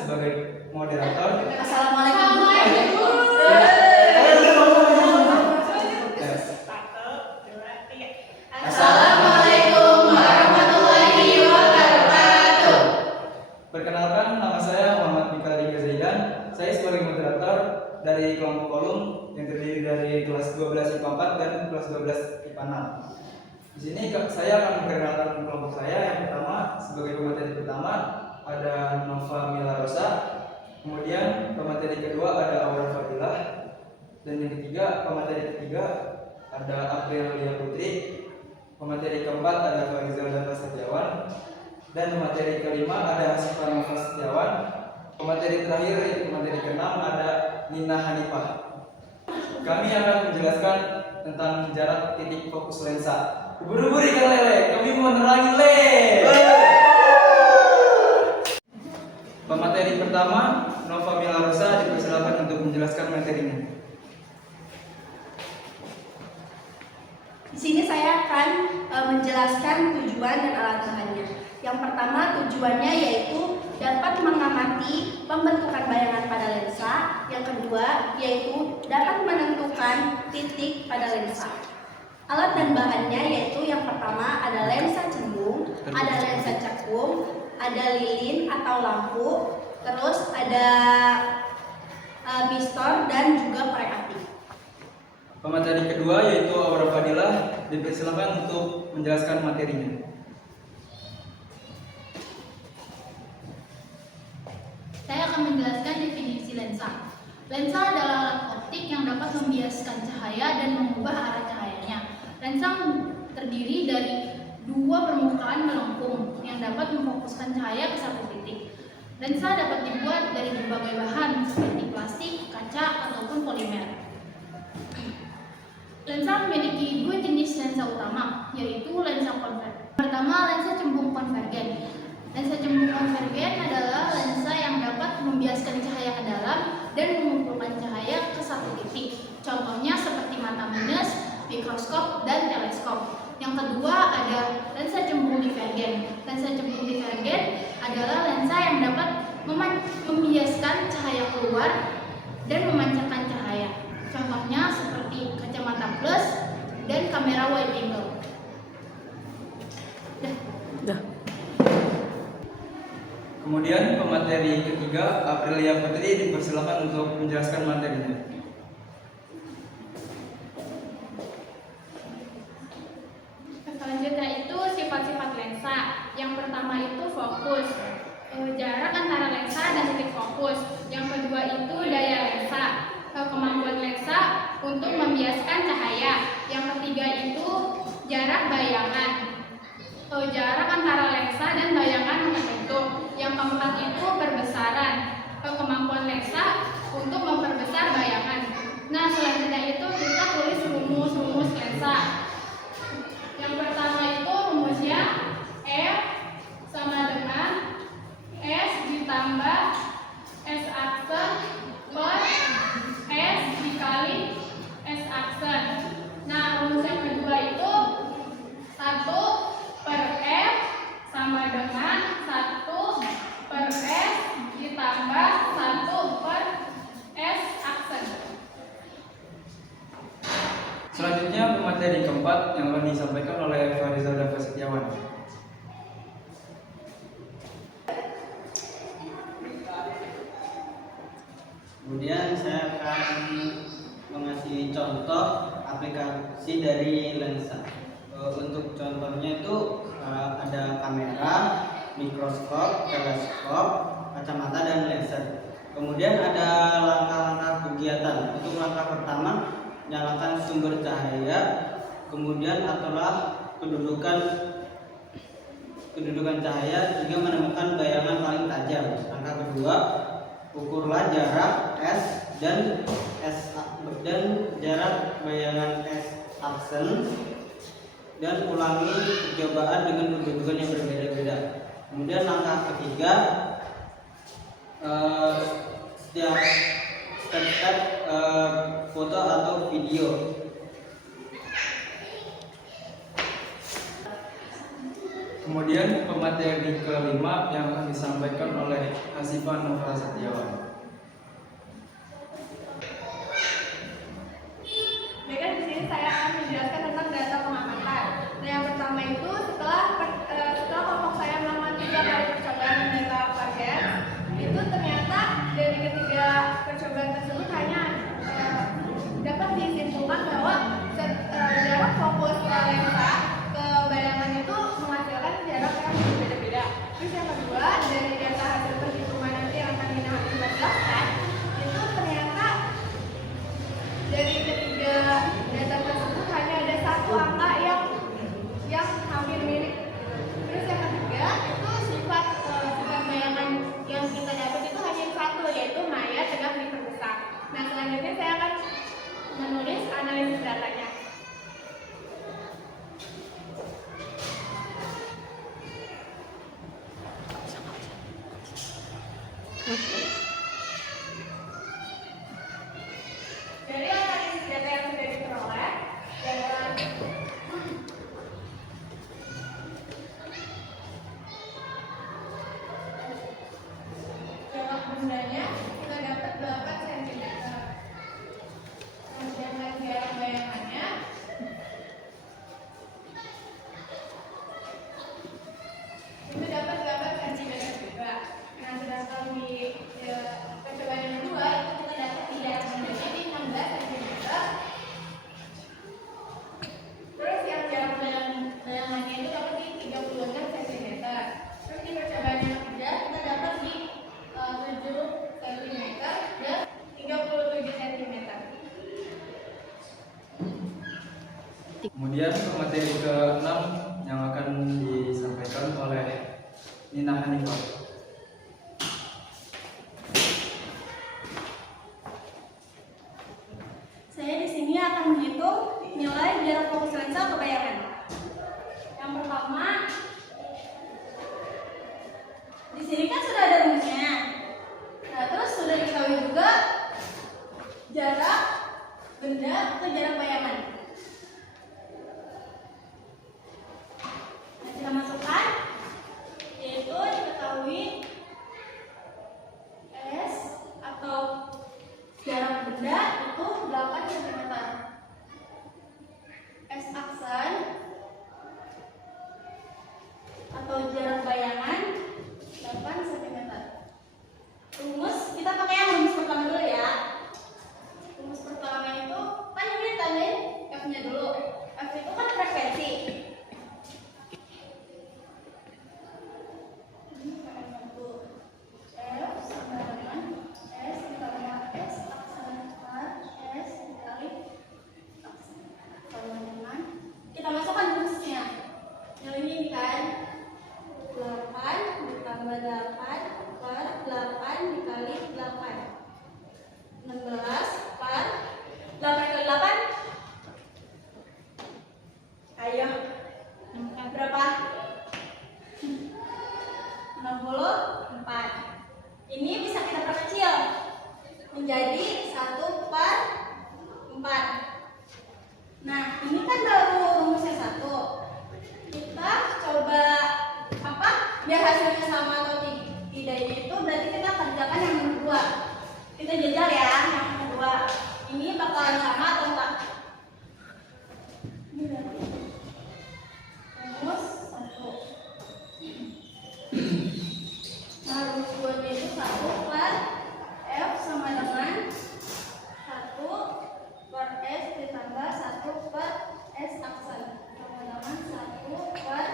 sebagai moderator. Assalamualaikum. Assalamualaikum warahmatullahi wabarakatuh. Perkenalkan, nama saya Muhammad Mikal Rika Zaidan. Saya sebagai moderator dari kelompok kolom yang terdiri dari kelas 12 IPA 4 dan kelas 12 IPA 6. Di sini saya akan memperkenalkan kelompok saya. Yang pertama, sebagai pemateri pertama ada Nova Mila Rosa. Kemudian pemateri kedua ada Aura Fadilah. Dan yang ketiga, pemateri ketiga ada Aprilia Putri. Pemateri keempat ada Farizal dan Setiawan. Dan pemateri kelima ada Sifar Nova Setiawan. Pemateri terakhir yaitu pemateri keenam ada Nina Hanifah. Kami akan menjelaskan tentang jarak titik fokus lensa. Buru-buru ikan lele, kami mau nerangi le. Pemateri pertama, Nova Mila Rosa, dipersilakan untuk menjelaskan materinya. Di sini saya akan menjelaskan tujuan dan alat bahannya. Yang pertama, tujuannya yaitu dapat mengamati pembentukan bayangan pada lensa. Yang kedua, yaitu dapat menentukan titik pada lensa. Alat dan bahannya yaitu yang pertama ada lensa cembung, ada lensa cekung, ada lilin atau lampu, terus ada mistor dan juga korek api. Pemateri kedua yaitu Aura Fadilah, dipersilakan untuk menjelaskan materinya. Saya akan menjelaskan definisi lensa. Lensa adalah alat optik yang dapat membiaskan cahaya dan mengubah arah cahayanya. Lensa terdiri dari dua permukaan melengkung yang dapat memfokuskan cahaya ke satu titik. Lensa dapat dibuat dari berbagai bahan seperti plastik, kaca, ataupun polimer. Lensa memiliki dua jenis lensa utama, yaitu lensa konvergen. Pertama, lensa cembung konvergen. Lensa cembung konvergen adalah lensa yang dapat membiaskan cahaya ke dalam dan mengumpulkan cahaya ke satu titik. Contohnya seperti mata minus, mikroskop, dan teleskop. Yang kedua ada lensa cembung divergen. Lensa cembung divergen adalah lensa yang dapat membiaskan cahaya keluar dan memancarkan cahaya. Contohnya seperti kacamata plus dan kamera wide angle. Kemudian pemateri ketiga, Aprilia Putri, dipersilakan untuk menjelaskan materinya. Selanjutnya itu sifat-sifat lensa. Yang pertama itu fokus, jarak antara lensa dan titik fokus. Yang kedua itu daya lensa, kemampuan lensa untuk membiaskan cahaya. Yang ketiga itu jarak bayangan, jarak antara lensa dan bayangan terbentuk. Yang keempat itu perbesaran, kemampuan lensa untuk memperbesar bayangan. Nah, selanjutnya itu kita tulis rumus lensa. Yang pertama itu rumusnya F sama dengan S ditambah S aksen per S dikali S aksen. Nah, rumus yang kedua itu 1 per F sama dengan 1 per S ditambah 1 per S aksen. Selanjutnya pemateri keempat yang akan disampaikan oleh Farizal dan Setiawan. Kemudian saya akan mengasih contoh aplikasi dari lensa. Untuk contohnya itu ada kamera, mikroskop, teleskop, kacamata, dan laser. Kemudian ada langkah-langkah kegiatan. Untuk langkah pertama, nyalakan sumber cahaya, kemudian aturlah kedudukan cahaya hingga menemukan bayangan paling tajam. Langkah kedua, ukurlah jarak S dan jarak bayangan S aksen dan ulangi percobaan dengan kedudukan yang berbeda-beda. Kemudian langkah ketiga, setiap step foto atau video. Kemudian pemateri kelima yang akan disampaikan oleh Siva Nova Setiawan. Baiklah, di sini saya akan menjelaskan tentang data pengamatan. Nah, yang pertama itu setelah kelompok saya melakukan 3 kali percobaan data pasien, itu ternyata dari ketiga percobaan tersebut hanya dapat disimpulkan bahwa jarak fokus lensa ke bayangan itu menghasilkan jarak yang berbeda-beda. Terus yang kedua, dari data hasil perhitungan nanti yang akan kita jelaskan, itu ternyata dari ketiga data tersebut hanya ada satu angka yang hampir mirip. Terus yang ketiga itu sifat bayangan yang kita dapat itu hanya satu, yaitu maya tegak diperbesar. Nah, selanjutnya saya akan menulis analisis datanya. Dari analisis data yang sudah diperoleh, jarak bendanya kita dapat 8 cm. Kemudian jarak bayangannya itu dapat 8 cm juga. Nah, sedangkan di percobaan yang kedua itu kita dapat di jarak bendanya di 16 cm. Terus yang jarak bayangannya itu dapat di 36 cm. Terus di percobaan yang ketiga kita dapat di 7 cm dan 37 cm. Kemudian untuk materi ke-6 yang akan disampaikan oleh Nina Hanifah. Saya di sini akan menghitung nilai jarak fokus lensa ke bayangan. Yang pertama, di sini kan sudah ada rumusnya. Nah, terus sudah diketahui juga jarak benda ke jarak bayangan. Nah, kita masukkan, yaitu diketahui S atau jarak benda itu 8 cm. S aksen atau jarak bayangan 8 cm. Rumus, kita pakai yang rumus pertama dulu ya. Rumus pertama itu kan ini tandain F-nya dulu. F itu kan frekuensi. F sama dengan S ditambah S aksen per S dikali aksen sama dengan, kita masukkan rumusnya. Yang ini kan 8 ditambah 8 per 8 dikali 8, 16 per 8 kali 8. Ayo, berapa? 64. Ini bisa kita perkecil menjadi 1 per 4. Nah, ini kan baru rumusnya 1. Kita coba biar hasilnya sama atau tidaknya itu berarti kita kerjakan yang kedua. Kita jajal ya yang kedua. Ini bakalan sama atau enggak? Ini berarti rumus 1. Nah, rumus 2 itu 1 per F sama dengan 1 per S ditambah 1 per S aksen sama dengan 1 per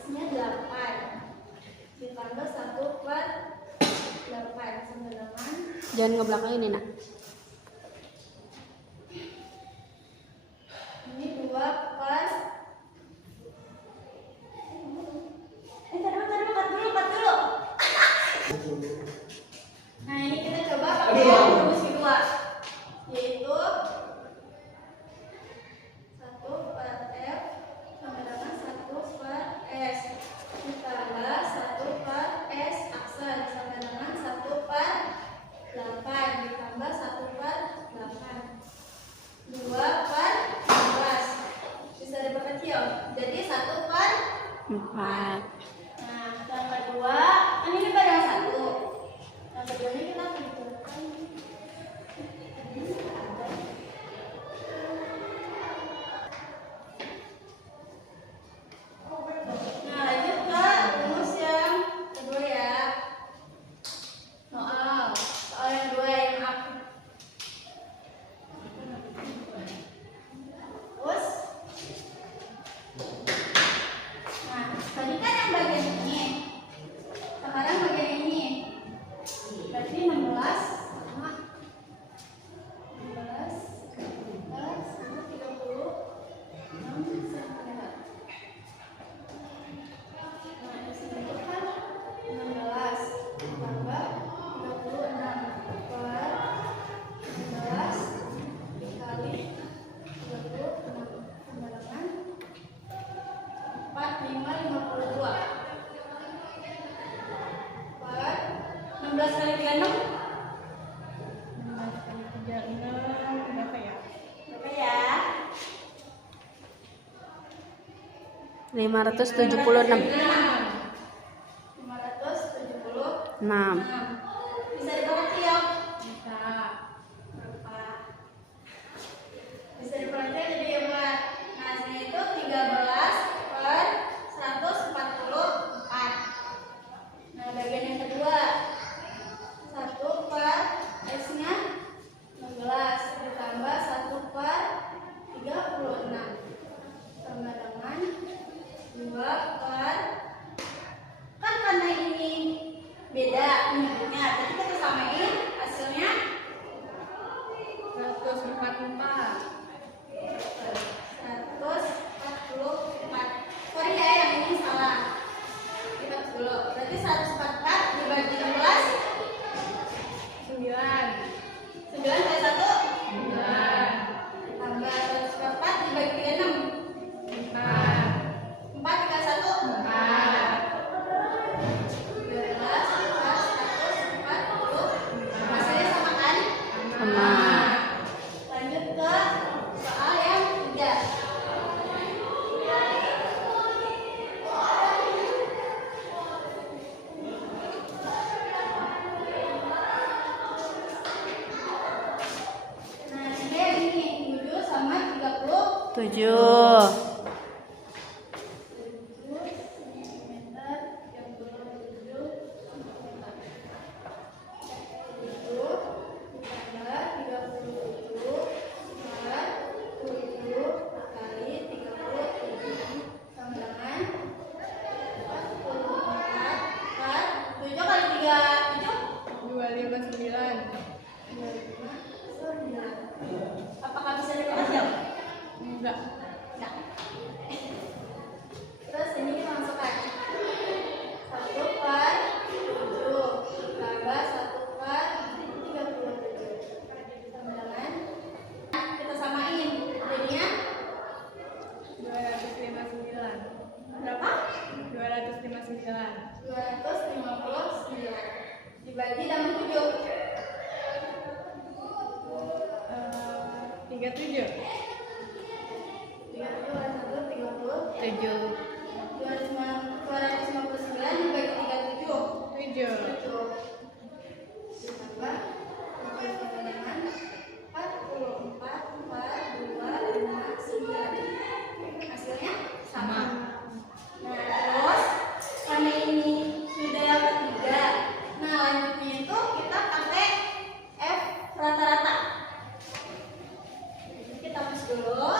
S-nya 8 ditambah 1 per 8 sama dengan, jangan ngebelakangin Nina. ini 2 per cut dulu. Nah, ini kita coba pakai rumus kedua, yaitu 1 per F sama dengan 1 per S ditambah 1 per S aksen sama dengan 1 per 8 ditambah 1 per 8, 2 per 12. Bisa diperkecil jadi 1 per 4. Nah, yang kedua, kan ini pada 1. 15 kali 36 15 kali 36 berapa ya? berapa ya? 576. 576. 6. Bisa diperhati ya? Bisa. Berapa? Bisa diperhati jadi ya buat. Nah, hasilnya itu 13 per 144. Nah, bagian yang kedua 1 per X-nya 16 ditambah 1 per 36 tambah dengan 2 per, kan karena ini beda menyebutnya, jadi kita samain hasilnya 144. 144. Sorry ya, yang ini salah. Lihat dulu. Berarti 144 dibagi 16 9. 9 kali 1 9. tambah 144 dibagi 36 4. 4 dikali 1 4. 12 per 140. Hasilnya sama kan? Sama. Lanjut ke soal yang 3. Nah, ini yang ini 7 sama 30 7. Apakah bisa diperhatikan? Enggak. Enggak. Terus ini kita masukkan 1 per 7 tambah 1 per 37 sama dengan kita samain jadinya 259. berapa? 259. 259 dibagi dengan 7 37. 37 kali 1 30 7. 259 dibagi 37 7. ditambah 7 sama dengan 44 per 259 hasilnya Sama. nah terus karena ini sudah dapat 3, nah lanjutnya itu kita pakai F rata-rata. Jadi kita hapus dulu.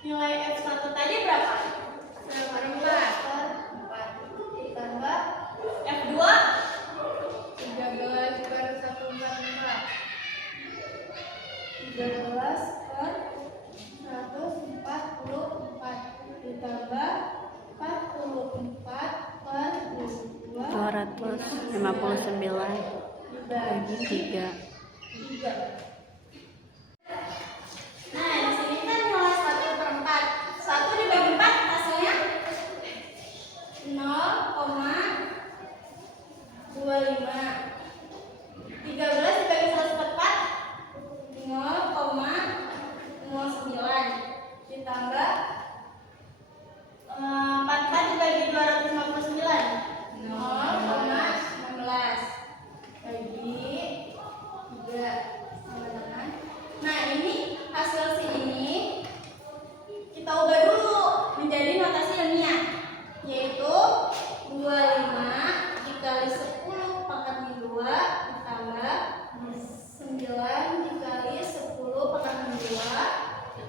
Nilai F1 tadi berapa? 4 ditambah F2 13 per 144. 13 per 144 ditambah 44 per 259 bagi 3. 3. Nah, di sini kan nilai 1 per 4. 1 dibagi 4 hasilnya 0,25. 13 dibagi 144 0,09 ditambah 44 dibagi 259 0,16 bagi 3 sama dengan. Nah, ini hasil si ini kita ubah dulu menjadi notasi ilmiah, yaitu 25 dikali 10 pangkat 2 ditambah 9 dikali 10 pangkat 2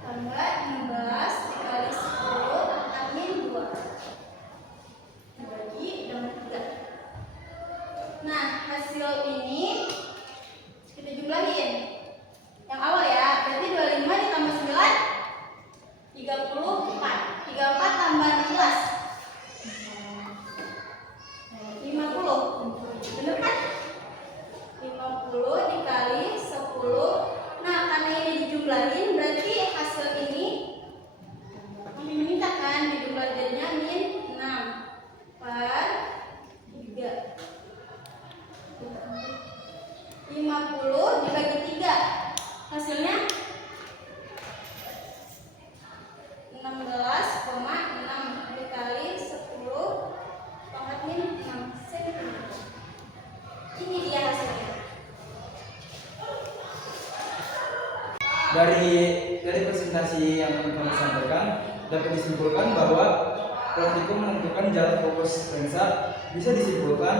tambah 16 dari presentasi yang kami sampaikan dapat disimpulkan bahwa praktikum menentukan jarak fokus lensa. Bisa disimpulkan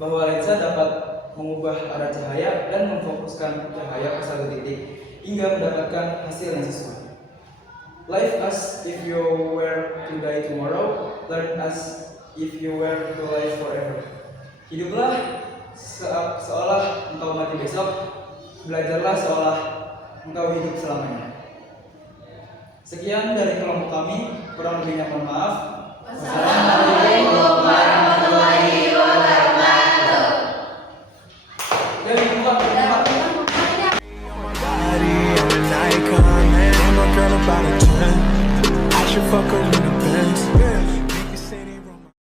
bahwa lensa dapat mengubah arah cahaya dan memfokuskan cahaya ke satu titik hingga mendapatkan hasil yang sesuai. Live as if you were to die tomorrow, learn as if you were to live forever. Hiduplah seolah engkau mati besok, belajarlah seolah engkau hidup selamanya. Sekian dari kelompok kami, kurang lebihnya mohon maaf. Wassalamualaikum warahmatullahi wabarakatuh. Dan buka. Body, I'm an icon, man. I'm a girl about a 10. I should fuck her.